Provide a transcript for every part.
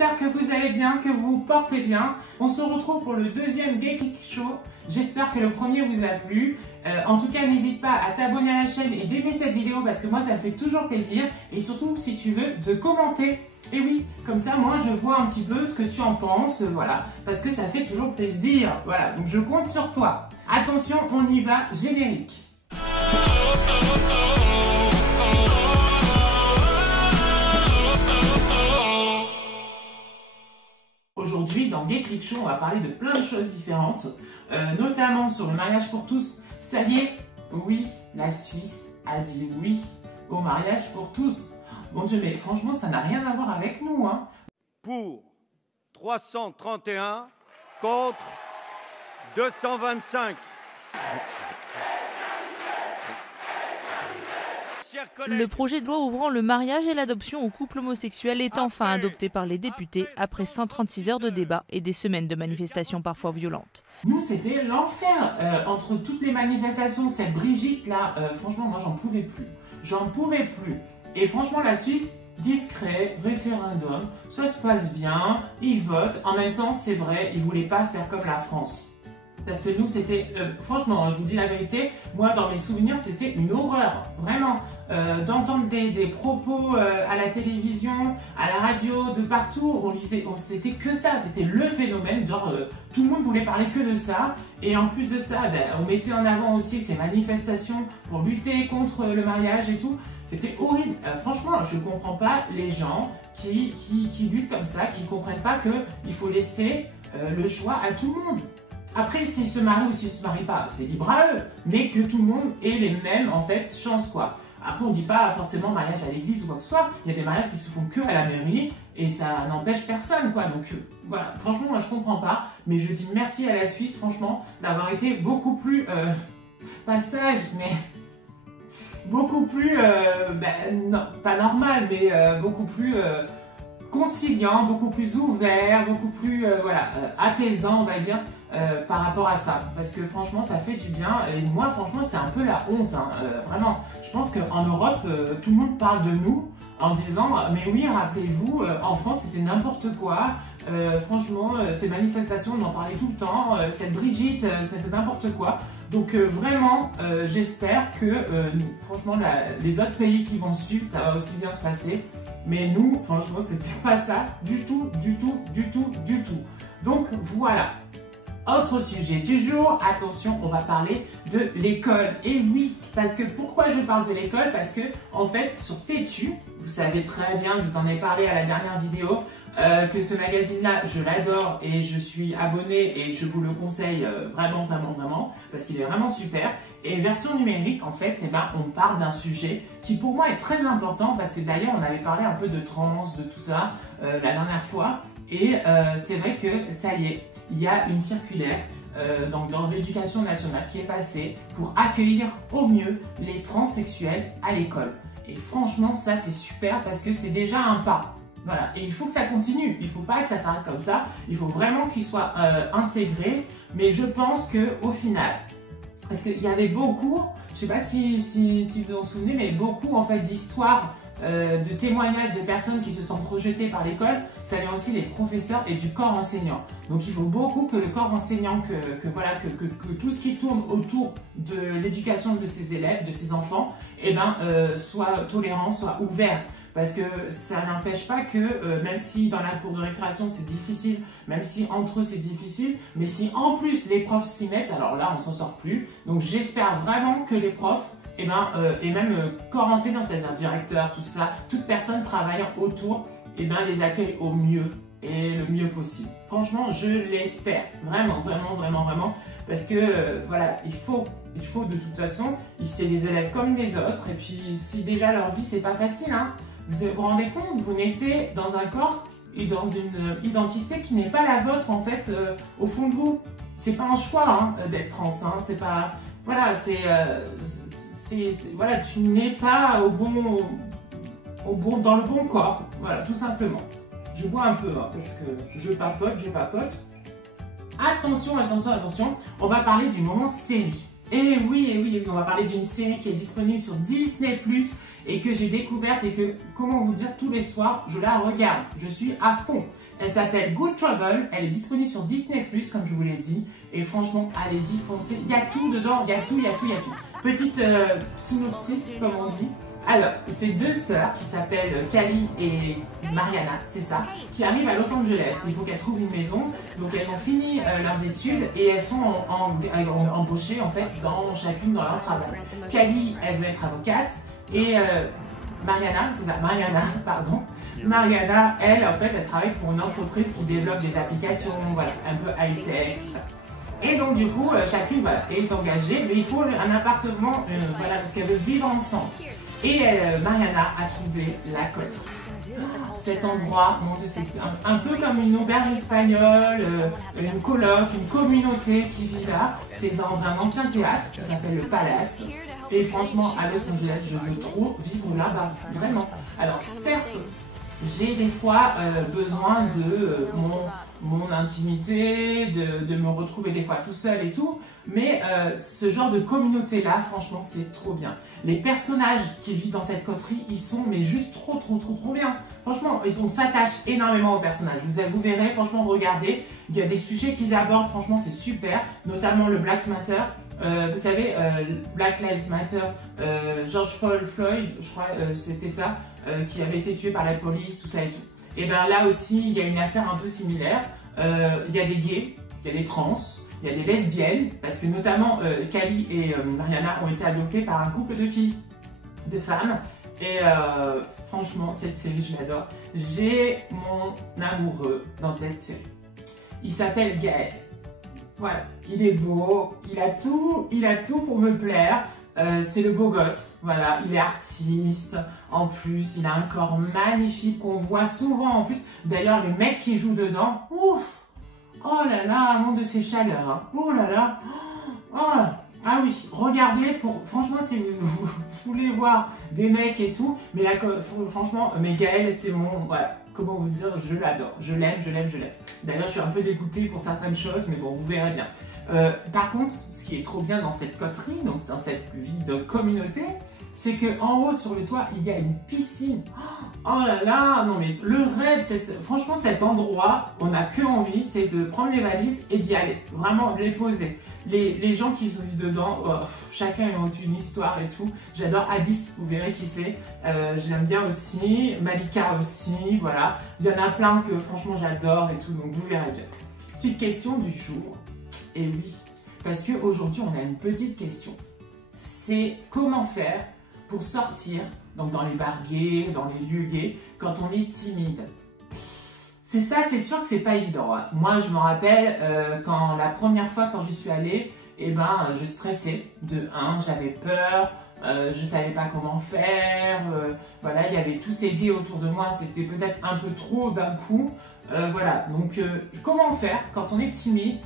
j'espère que vous allez bien, que vous vous portez bien. On se retrouve pour le deuxième Gay Click Show. J'espère que le premier vous a plu. En tout cas, n'hésite pas à t'abonner à la chaîne et d'aimer cette vidéo parce que moi, ça me fait toujours plaisir. Et surtout, si tu veux, de commenter. Et oui, comme ça, moi, je vois un petit peu ce que tu en penses, voilà. Parce que ça fait toujours plaisir, voilà. Donc, je compte sur toi. Attention, on y va, générique. Aujourd'hui, dans Gay Click Show, on va parler de plein de choses différentes, notamment sur le mariage pour tous. Ça y est, oui, la Suisse a dit oui au mariage pour tous. Mon Dieu, mais franchement, ça n'a rien à voir avec nous, hein. Pour 331 contre 225. Le projet de loi ouvrant le mariage et l'adoption aux couples homosexuels est enfin adopté par les députés après 136 heures de débat et des semaines de manifestations parfois violentes. Nous, c'était l'enfer. Entre toutes les manifestations, cette Brigitte-là, franchement, moi, j'en pouvais plus. J'en pouvais plus. Et franchement, la Suisse, discret, référendum, ça se passe bien, ils votent. En même temps, c'est vrai, ils ne voulaient pas faire comme la France. Parce que nous, c'était, franchement, je vous dis la vérité, moi, dans mes souvenirs, c'était une horreur, vraiment. D'entendre des propos à la télévision, à la radio, de partout, c'était que ça, c'était le phénomène, genre, tout le monde voulait parler que de ça. Et en plus de ça, on mettait en avant aussi ces manifestations pour lutter contre le mariage et tout. C'était horrible. Franchement, je ne comprends pas les gens qui luttent comme ça, qui ne comprennent pas qu'il faut laisser le choix à tout le monde. Après, s'ils se marient ou s'ils ne se marient pas, c'est libre à eux, mais que tout le monde ait les mêmes, en fait, chances, quoi. Après, on ne dit pas forcément mariage à l'église ou quoi que ce soit. Il y a des mariages qui se font que à la mairie et ça n'empêche personne, quoi. Donc, voilà. Franchement, moi, je ne comprends pas. Mais je dis merci à la Suisse, franchement, d'avoir été beaucoup plus, pas sage, mais beaucoup plus, non, pas normal, mais beaucoup plus conciliant, beaucoup plus ouvert, beaucoup plus, apaisant, on va dire. Par rapport à ça, parce que franchement ça fait du bien et moi franchement c'est un peu la honte, hein, vraiment. Je pense qu'en Europe tout le monde parle de nous en disant mais oui, rappelez-vous, en France c'était n'importe quoi, franchement ces manifestations on en parlait tout le temps, cette Brigitte c'était n'importe quoi. Donc vraiment j'espère que franchement les autres pays qui vont suivre ça va aussi bien se passer, mais nous franchement c'était pas ça du tout, du tout, du tout, du tout. Donc voilà. Autre sujet du jour, attention, on va parler de l'école. Et oui, parce que pourquoi je parle de l'école? Parce que en fait, sur Tétu, vous savez très bien, je vous en ai parlé à la dernière vidéo, que ce magazine-là, je l'adore et je suis abonnée et je vous le conseille vraiment, vraiment, vraiment, parce qu'il est vraiment super. Et version numérique, en fait, on parle d'un sujet qui pour moi est très important, parce que d'ailleurs, on avait parlé un peu de trans, de tout ça, la dernière fois. Et c'est vrai que ça y est, il y a une circulaire donc dans l'éducation nationale qui est passée pour accueillir au mieux les transsexuels à l'école. Et franchement, ça c'est super parce que c'est déjà un pas. Voilà. Et il faut que ça continue. Il ne faut pas que ça s'arrête comme ça. Il faut vraiment qu'ils soient intégrés. Mais je pense qu'au final, parce qu'il y avait beaucoup, je ne sais pas si vous vous en souvenez, mais beaucoup en fait d'histoires, de témoignages de personnes qui se sont rejetées par l'école, ça vient aussi des professeurs et du corps enseignant. Donc il faut beaucoup que le corps enseignant, que tout ce qui tourne autour de l'éducation de ses élèves, de ses enfants, soit tolérant, soit ouvert. Parce que ça n'empêche pas que, même si dans la cour de récréation c'est difficile, même si entre eux c'est difficile, mais si en plus les profs s'y mettent, alors là on s'en sort plus. Donc j'espère vraiment que les profs, et même corps enseignant, c'est-à-dire directeur, tout ça, toute personne travaillant autour, les accueille au mieux et le mieux possible. Franchement, je l'espère, vraiment, vraiment, vraiment, vraiment, parce que voilà, il faut de toute façon, c'est des élèves comme les autres, et puis si déjà leur vie c'est pas facile, hein, vous vous rendez compte, vous naissez dans un corps et dans une identité qui n'est pas la vôtre en fait, au fond de vous. C'est pas un choix hein, d'être trans, hein, c'est pas, voilà, voilà, tu n'es pas dans le bon corps, voilà, tout simplement. Je bois un peu, hein, parce que je papote. Attention, attention, attention, on va parler du moment série. Et oui, on va parler d'une série qui est disponible sur Disney+, et que j'ai découverte et que, comment vous dire, tous les soirs, je la regarde. Je suis à fond. Elle s'appelle Good Trouble, elle est disponible sur Disney+, comme je vous l'ai dit. Et franchement, allez-y, foncez. Il y a tout dedans, il y a tout. Petite synopsis, comme on dit. Alors, c'est deux sœurs qui s'appellent Callie et Mariana, c'est ça, qui arrivent à Los Angeles. Il faut qu'elles trouvent une maison. Donc, elles ont fini leurs études et elles sont embauchées en fait chacune dans leur travail. Callie, elle veut être avocate et Mariana, c'est ça, Mariana, elle, en fait, elle travaille pour une entreprise qui développe des applications, voilà, un peu high-tech, tout ça. Et donc, du coup, chacune est engagée, mais il faut un appartement, voilà, parce qu'elles veulent vivre ensemble. Et Mariana a trouvé la coterie. Cet endroit, mon Dieu, c'est un peu comme une auberge espagnole, une coloc, une communauté qui vit là. C'est dans un ancien théâtre qui s'appelle le Palace. Et franchement, à Los Angeles, je veux trop vivre là-bas, vraiment. Alors certes, j'ai des fois besoin de mon intimité, de me retrouver des fois tout seul et tout, mais ce genre de communauté-là, franchement, c'est trop bien. Les personnages qui vivent dans cette coterie, ils sont mais juste trop bien. Franchement, on s'attache énormément aux personnages. Vous verrez, franchement, regardez, il y a des sujets qu'ils abordent, franchement, c'est super, notamment le Black Matter. Vous savez, Black Lives Matter, George Floyd, je crois c'était ça, qui avait été tué par la police, tout ça et tout. Et bien là aussi, il y a une affaire un peu similaire. Il y a des gays, il y a des trans, il y a des lesbiennes, parce que notamment Callie et Mariana ont été adoptées par un couple de filles, de femmes. Et franchement, cette série, je l'adore. J'ai mon amoureux dans cette série. Il s'appelle Gaël. Voilà, il est beau, il a tout pour me plaire. C'est le beau gosse, voilà, il est artiste, en plus, il a un corps magnifique qu'on voit souvent en plus. D'ailleurs, les mecs qui jouent dedans, ouf, oh là là, mon Dieu, ces chaleurs, hein. Oh là là, oh, ah oui, regardez, franchement, si vous voulez voir des mecs et tout, mais là, franchement, mais Gaël, c'est voilà. Comment vous dire, je l'adore, je l'aime. D'ailleurs, je suis un peu dégoûtée pour certaines choses, mais bon, vous verrez bien. Par contre, ce qui est trop bien dans cette coterie, donc dans cette vie de communauté, c'est qu'en haut, sur le toit, il y a une piscine. Oh là là, non mais le rêve, franchement, cet endroit, on n'a que envie, c'est de prendre les valises et d'y aller. Vraiment, de les poser. Les gens qui vivent dedans, chacun a une histoire et tout. J'adore Alice, vous verrez qui c'est. Je l'aime bien aussi. Malika aussi, voilà. Il y en a plein que franchement j'adore et tout, donc vous verrez bien. Petite question du jour. Et oui, parce qu'aujourd'hui on a une petite question. C'est comment faire pour sortir, donc dans les bars gays, dans les lieux gays, quand on est timide. C'est ça, c'est sûr que c'est pas évident. Hein. Moi, je me rappelle quand la première fois quand j'y suis allée, eh ben, je stressais. De un, j'avais peur, je savais pas comment faire. Voilà, il y avait tous ces gays autour de moi, c'était peut-être un peu trop d'un coup. Voilà, donc comment faire quand on est timide,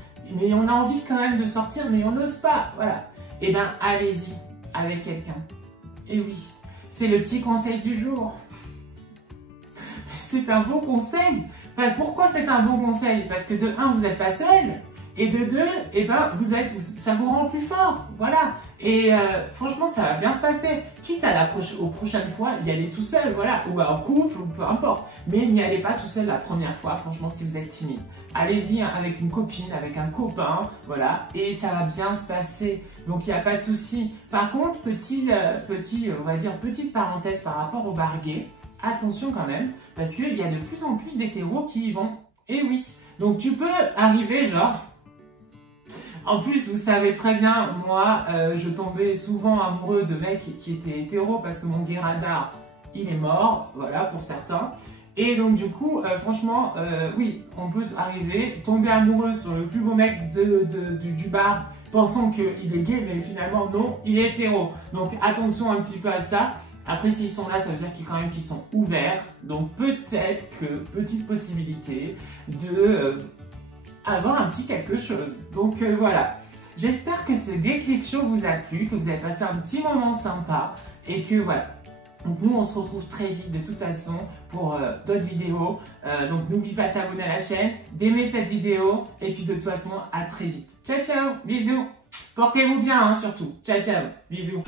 mais on a envie quand même de sortir, mais on n'ose pas. Voilà, eh ben, allez-y avec quelqu'un. Et oui, c'est le petit conseil du jour. C'est un bon conseil. Enfin, pourquoi c'est un bon conseil? Parce que de un, vous n'êtes pas seul. Et de deux, eh ben, ça vous rend plus fort. Voilà. Et franchement, ça va bien se passer. Quitte aux prochaines fois, y aller tout seul. Voilà. Ou en couple, ou peu importe. Mais n'y allez pas tout seul la première fois, franchement, si vous êtes timide. Allez-y avec une copine, avec un copain. Voilà. Et ça va bien se passer. Donc, il n'y a pas de souci. Par contre, on va dire, petite parenthèse par rapport au bar gay. Attention quand même, parce qu'il y a de plus en plus d'hétéros qui y vont. Et oui, donc tu peux arriver genre... En plus, vous savez très bien, moi, je tombais souvent amoureux de mecs qui étaient hétéros parce que mon gay radar, il est mort, voilà, pour certains. Et donc du coup, franchement, oui, on peut arriver, tomber amoureux sur le plus beau mec du bar, pensant qu'il est gay, mais finalement non, il est hétéro. Donc attention un petit peu à ça. Après, s'ils sont là, ça veut dire qu'ils sont ouverts. Donc, peut-être que, petite possibilité de avoir un petit quelque chose. Donc, voilà. J'espère que ce Déclic Show vous a plu, que vous avez passé un petit moment sympa. Et que, voilà. Donc, nous, on se retrouve très vite, de toute façon, pour d'autres vidéos. Donc, n'oublie pas de t'abonner à la chaîne, d'aimer cette vidéo. Et puis, de toute façon, à très vite. Ciao, ciao. Bisous. Portez-vous bien, hein, surtout. Ciao, ciao. Bisous.